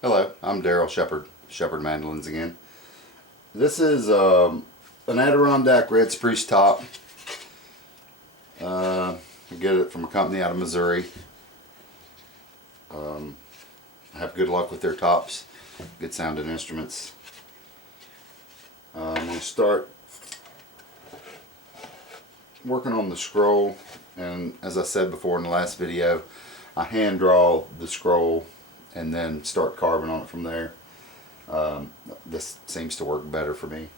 Hello, I'm Daryl Sheppard, Sheppard Mandolins again. This is an Adirondack red spruce top. I get it from a company out of Missouri. I have good luck with their tops, good sounding instruments. I'm going to start working on the scroll, and as I said before in the last video, I hand draw the scroll and then start carving on it from there. This seems to work better for me.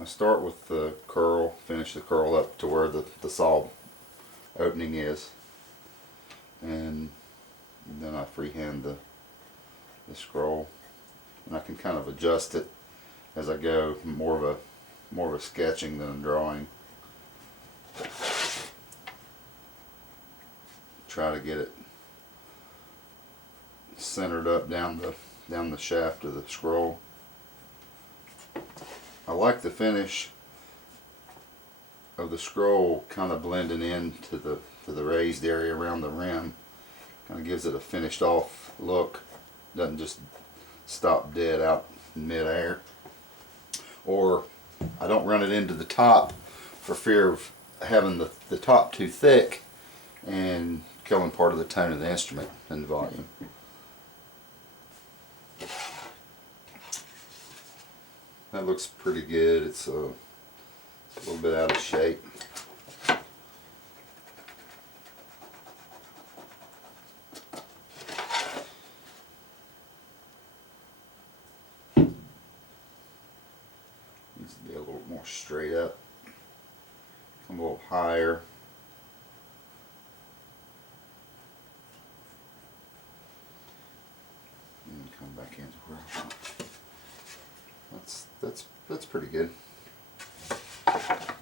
I start with the curl, finish the curl up to where the saw opening is, and then I freehand the scroll, and I can kind of adjust it as I go, more of a sketching than a drawing. Try to get it centered up down the shaft of the scroll. I like the finish of the scroll kind of blending into the raised area around the rim. Kind of gives it a finished off look. Doesn't just stop dead out in mid-air. Or I don't run it into the top for fear of having the top too thick and killing part of the tone of the instrument and the volume. That looks pretty good. It's a little bit out of shape. Needs to be a little more straight up. Come a little higher. And come back into where I want. That's pretty good.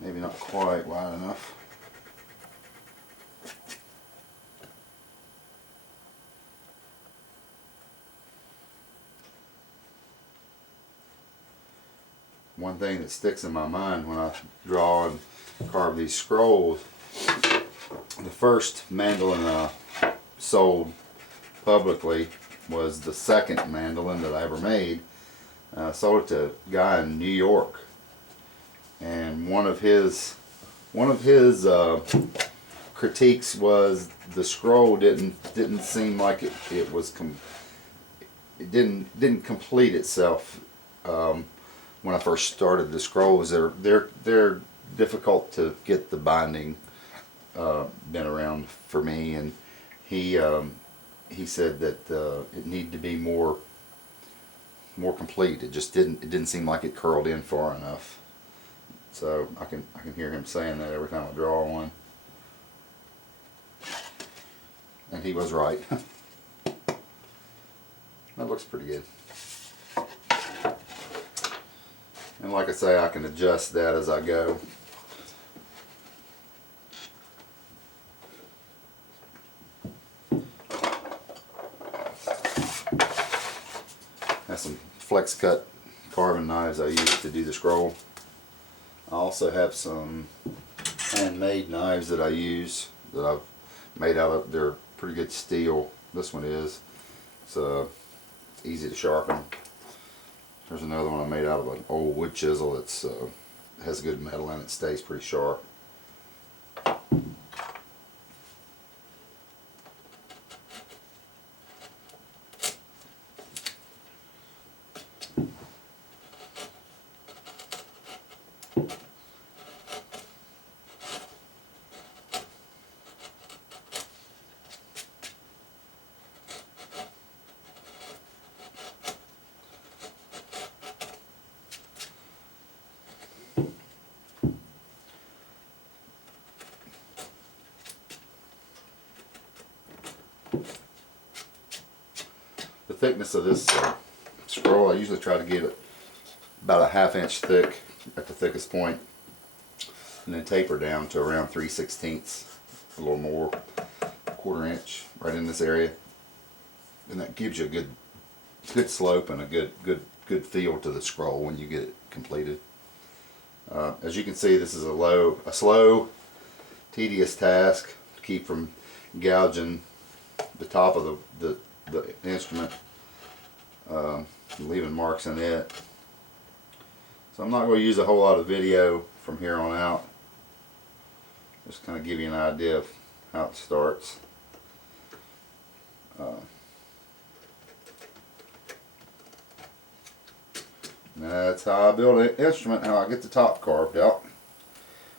Maybe not quite wide enough. One thing that sticks in my mind when I draw and carve these scrolls, the first mandolin I sold publicly was the second mandolin that I ever made. I sold it to a guy in New York, and one of his critiques was the scroll didn't seem like it was it didn't complete itself. When I first started, the scrolls, they're difficult to get the binding bent around for me, and he said that it needed to be more complete. It just didn't seem like it curled in far enough. So I can hear him saying that every time I draw one, and he was right. That looks pretty good. And like I say, I can adjust that as I go. Have some flex cut carving knives I use to do the scroll. I also have some handmade knives that I use that I've made out of, they're pretty good steel. This one is. It's easy to sharpen. There's another one I made out of an old wood chisel that's has good metal in it, stays pretty sharp. The thickness of this scroll, I usually try to get it about a 1/2 inch thick at the thickest point, and then taper down to around 3/16, a little more, 1/4 inch right in this area, and that gives you a good slope and a good feel to the scroll when you get it completed. As you can see, this is a slow, tedious task to keep from gouging the top of the instrument, leaving marks in it. So I'm not going to use a whole lot of video from here on out. Just kind of give you an idea of how it starts. That's how I build an instrument, how I get the top carved out.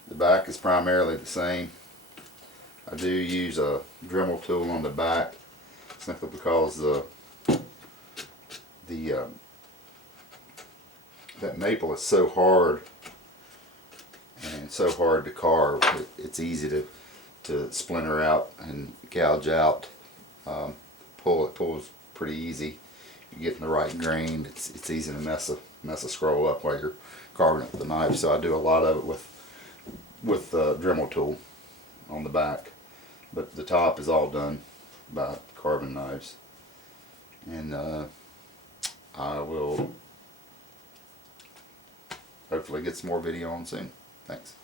The back is primarily the same. I do use a Dremel tool on the back simply because that maple is so hard and so hard to carve. It's easy to splinter out and gouge out. It pulls pretty easy. You get in the right grain. It's easy to mess a scroll up while you're carving it with the knife. So I do a lot of it with the Dremel tool on the back, but the top is all done by carving knives. And I will hopefully get some more video on soon. Thanks.